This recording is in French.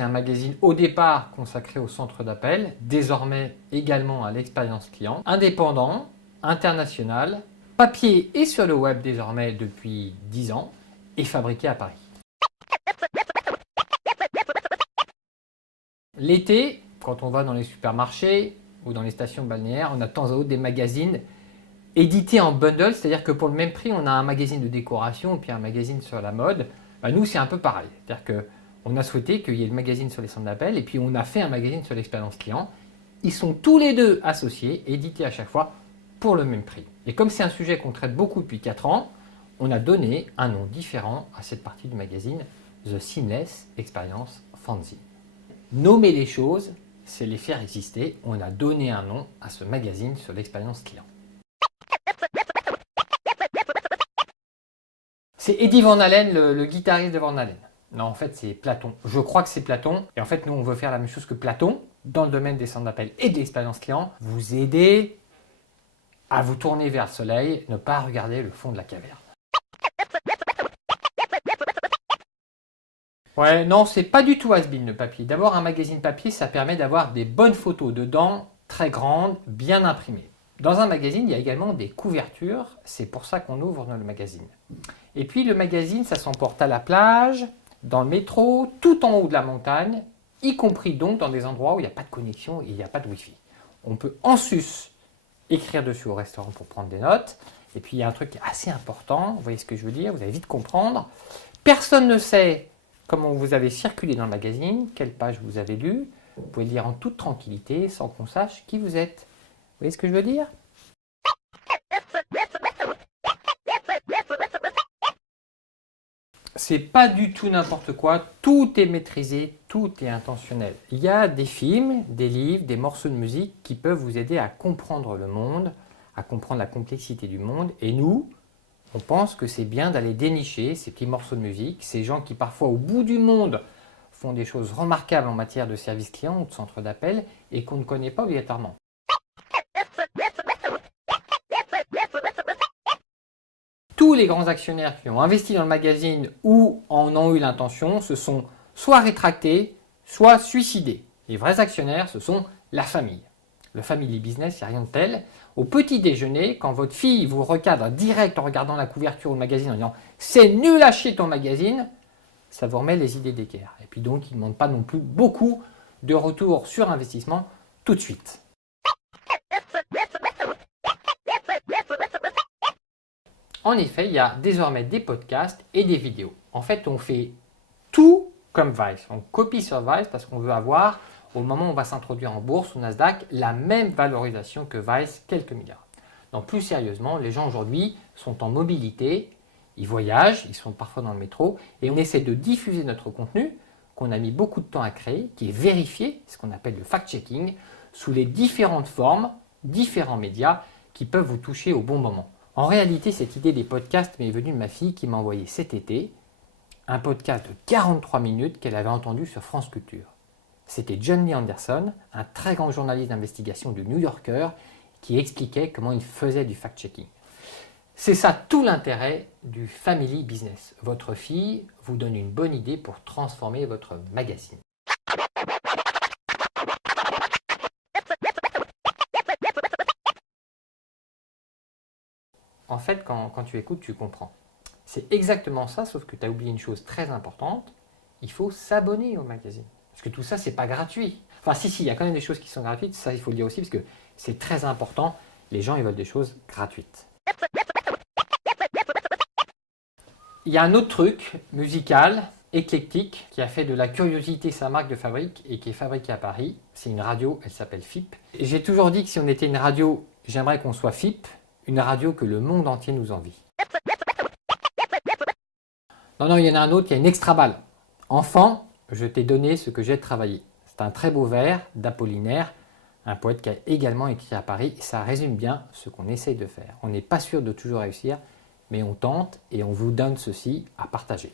c'est un magazine au départ consacré au centre d'appel, désormais également à l'expérience client, indépendant, international, papier et sur le web désormais depuis 10 ans et fabriqué à Paris. L'été, quand on va dans les supermarchés ou dans les stations balnéaires, on a de temps à autre des magazines édités en bundle, c'est-à-dire que pour le même prix, on a un magazine de décoration et puis un magazine sur la mode. Nous, c'est un peu pareil. C'est-à-dire qu'on a souhaité qu'il y ait le magazine sur les centres d'appel et puis on a fait un magazine sur l'expérience client. Ils sont tous les deux associés, édités à chaque fois pour le même prix. Et comme c'est un sujet qu'on traite beaucoup depuis 4 ans, on a donné un nom différent à cette partie du magazine, The Seamless Experience Fanzine. Nommer les choses, c'est les faire exister. On a donné un nom à ce magazine sur l'expérience client. C'est Eddie Van Halen, le guitariste de Van Halen. Non, en fait, c'est Platon. Je crois que c'est Platon. Et en fait, nous, on veut faire la même chose que Platon dans le domaine des centres d'appel et de l'expérience client. Vous aider à vous tourner vers le soleil, ne pas regarder le fond de la caverne. Ouais, non, c'est pas du tout has-been le papier. D'abord, un magazine papier, ça permet d'avoir des bonnes photos dedans, très grandes, bien imprimées. Dans un magazine, il y a également des couvertures. C'est pour ça qu'on ouvre le magazine. Et puis, le magazine, ça s'emporte à la plage, dans le métro, tout en haut de la montagne, y compris donc dans des endroits où il n'y a pas de connexion et il n'y a pas de Wi-Fi. On peut en sus écrire dessus au restaurant pour prendre des notes. Et puis, il y a un truc assez important. Vous voyez ce que je veux dire? Vous allez vite comprendre. Personne ne sait comment vous avez circulé dans le magazine, quelle page vous avez lu. Vous pouvez le lire en toute tranquillité, sans qu'on sache qui vous êtes. Vous voyez ce que je veux dire? C'est pas du tout n'importe quoi, tout est maîtrisé, tout est intentionnel. Il y a des films, des livres, des morceaux de musique qui peuvent vous aider à comprendre le monde, à comprendre la complexité du monde. Et nous, on pense que c'est bien d'aller dénicher ces petits morceaux de musique, ces gens qui parfois au bout du monde font des choses remarquables en matière de service client ou de centre d'appel et qu'on ne connaît pas obligatoirement. Tous les grands actionnaires qui ont investi dans le magazine ou en ont eu l'intention se sont soit rétractés, soit suicidés. Les vrais actionnaires, ce sont la famille. Le family business, il n'y a rien de tel. Au petit déjeuner, quand votre fille vous recadre direct en regardant la couverture du magazine en disant « c'est nul à chier ton magazine », ça vous remet les idées d'équerre. Et puis donc, il ne demande pas non plus beaucoup de retour sur investissement tout de suite. En effet, il y a désormais des podcasts et des vidéos. En fait, on fait tout comme Vice. On copie sur Vice parce qu'on veut avoir, au moment où on va s'introduire en bourse au Nasdaq, la même valorisation que Vice, quelques milliards. Donc plus sérieusement, les gens aujourd'hui sont en mobilité, ils voyagent, ils sont parfois dans le métro, et on essaie de diffuser notre contenu, qu'on a mis beaucoup de temps à créer, qui est vérifié, ce qu'on appelle le fact-checking, sous les différentes formes, différents médias qui peuvent vous toucher au bon moment. En réalité, cette idée des podcasts m'est venue de ma fille qui m'a envoyé cet été un podcast de 43 minutes qu'elle avait entendu sur France Culture. C'était John Lee Anderson, un très grand journaliste d'investigation du New Yorker, qui expliquait comment il faisait du fact-checking. C'est ça tout l'intérêt du family business. Votre fille vous donne une bonne idée pour transformer votre magazine. En fait, quand tu écoutes, tu comprends. C'est exactement ça, sauf que tu as oublié une chose très importante. Il faut s'abonner au magazine. Parce que tout ça, c'est pas gratuit. Enfin, si, il y a quand même des choses qui sont gratuites. Ça, il faut le dire aussi, parce que c'est très important. Les gens, ils veulent des choses gratuites. Il y a un autre truc musical, éclectique, qui a fait de la curiosité sa marque de fabrique et qui est fabriqué à Paris. C'est une radio, elle s'appelle FIP. Et j'ai toujours dit que si on était une radio, j'aimerais qu'on soit FIP. Une radio que le monde entier nous envie. Non, il y en a un autre, il y a une extra balle. Enfant, je t'ai donné ce que j'ai travaillé. C'est un très beau vers d'Apollinaire, un poète qui a également écrit à Paris. Et ça résume bien ce qu'on essaye de faire. On n'est pas sûr de toujours réussir, mais on tente et on vous donne ceci à partager.